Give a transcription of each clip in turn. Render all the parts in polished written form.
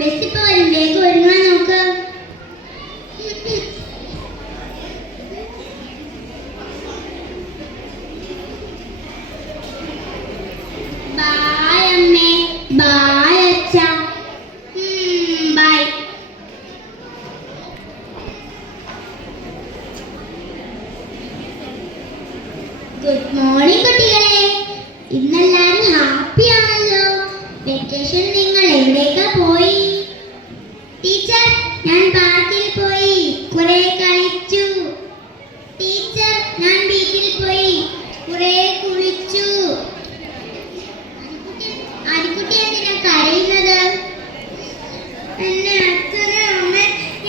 Bus ഇപ്പൊ വരും, വേഗം ഒരുങ്ങാൻ നോക്ക്. ബായ് അമ്മേ, ബായ് അച്ഛാ. ബായ്. ഗുഡ് മോർണിംഗ് കുട്ടികളെ. ഇന്നെല്ലാരും ഹാപ്പി ആണല്ലോ. വെക്കേഷൻ നിങ്ങൾ എവിടേക്കാ പോയി? ടീച്ചർ, ഞാൻ പാർക്കിൽ പോയി കുറെ കളിച്ചു. ടീച്ചർ, ഞാൻ ബീച്ചിൽ പോയി കുറെ കുളിച്ചു. ആദിക്കുട്ടി എന്തിനാ കരയുന്നത്? എന്നെ അച്ഛനും അമ്മ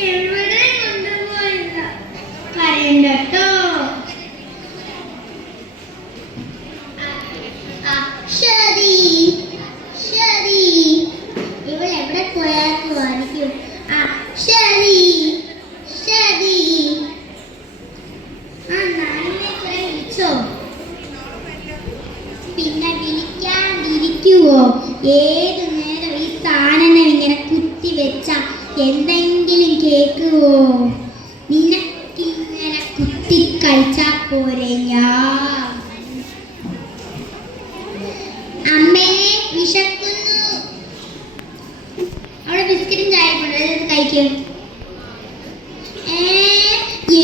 എവിടെ കൊണ്ടുപോയില്ല. കരയണ്ടോ? ശരി ശരി, ഇവൾ എവിടെ പോയാലും ആയിരിക്കും. ശരി ശരി. വിളിച്ചോ? പിന്നെ വിളിക്കാണ്ടിരിക്കുവോ? ഏതു നേരം ഈ സാധനം ഇങ്ങനെ കുത്തി വെച്ച എന്തെങ്കിലും കേക്കുവോ? നിനക്കിങ്ങനെ കുത്തി കളിച്ചാ പോരെ. അമ്മേ, വിശക്കുന്നു. അവിടെ ബിസ്ക്കറ്റും ചായ കഴിക്കും.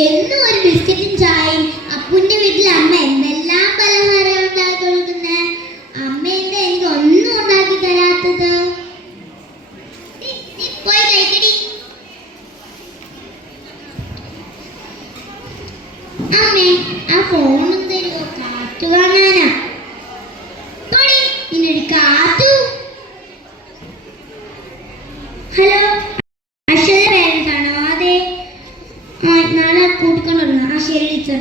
എന്നും ഒരു ബിസ്ക്കറ്റും ചായയും. അപ്പുന്റെ വീട്ടിൽ അമ്മ എന്തെല്ലാം പലഹാരം ഉണ്ടാക്കി കൊടുക്കുന്നേ. അമ്മ എന്താ എനിക്ക് ഒന്നും ഉണ്ടാക്കി തരാത്തത്? പോയി കഴിക്കടി. അമ്മേ, ആ ഫോണും തരുമോ? കാറ്റ് കാണാനാ. ഹലോ, അശ്വതി പേരൻസ് ആണോ? അതെ, നാളെ കൂട്ടിക്കൊണ്ടുവരണം. ശരി ടീച്ചർ.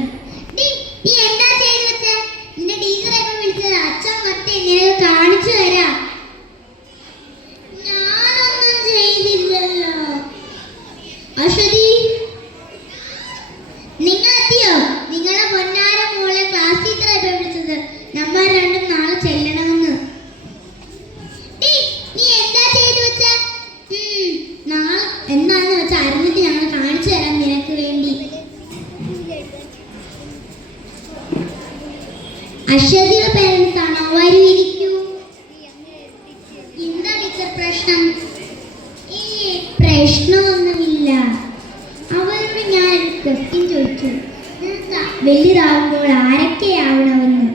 നീ എന്താ ചെയ്തു വെച്ചേ? നിന്റെ ടീച്ചർ എപ്പോ വിളിച്ചത്? അച്ഛൻ മറ്റേ നിനക്ക് കാണിച്ചു തരാം. ഞാനൊന്നും ചെയ്തില്ലല്ലോ. അശ്വതി, നിങ്ങൾ എത്തിയോ? നിങ്ങളെ പൊന്നാര മോളെ ക്ലാസ് ടീച്ചർ എപ്പോ വിളിച്ചത്? നമ്മൾ രണ്ടും നാളെ ചെല്ലണമെന്ന്. എന്താന്ന് വെച്ചാൽ അറിഞ്ഞിട്ട് ഞങ്ങൾ കാണിച്ചു തരാം നിനക്ക് വേണ്ടി. അശ്വതിയുടെ പേരൻസ് ആണോ? വരൂ, ഇരിക്കൂ. എന്താ ടീച്ചർ പ്രശ്നം? പ്രശ്നമൊന്നുമില്ല. അവരോട് ഞാൻ ഒരു ക്വസ്റ്റ്യൻ ചോദിച്ചു. വലുതാവുമ്പോൾ ആരൊക്കെയാവണമെന്ന്?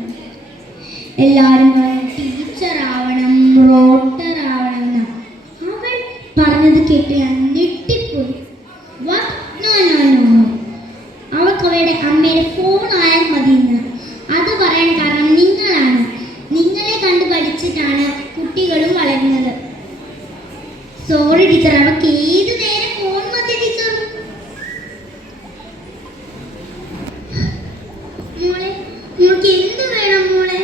എല്ലാവരും ടീച്ചർ ആവണം, റോട്ടർ ആവണം. അവൾ പറഞ്ഞത് കേട്ട് ഞാൻ ഞെട്ടിപ്പോയി. അവൾക്ക് അവരുടെ അമ്മയുടെ ഫോൺ ആയാൽ മതിയെന്ന്. അത് പറയാൻ കാരണം നിങ്ങളാണ്. നിങ്ങളെ കണ്ടു പഠിച്ചിട്ടാണ് കുട്ടികളും വളരുന്നത്. സോറി ടീച്ചർ, അവൾക്ക് ഏതു നേരം ഫോൺ മതി ടീച്ചർ. മോളെ, മോൾക്ക് എന്ത് വേണം മോളെ?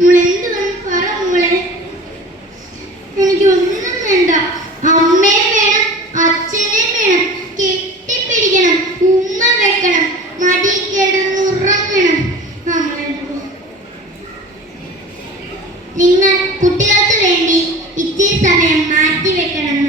മോളെ എന്ത് വേണം പറ മോളെ. എനിക്ക് ഒന്നും വേണ്ട. അമ്മയെ വേണം, അച്ഛനെ വേണം, കെട്ടിപ്പിടിക്കണം, ഉമ്മ വെക്കണം, മടി കിടന്നുറങ്ങണം. നിങ്ങൾ കുട്ടികൾക്ക് വേണ്ടി ഇത്തിരി സമയം മാറ്റി വെക്കണം.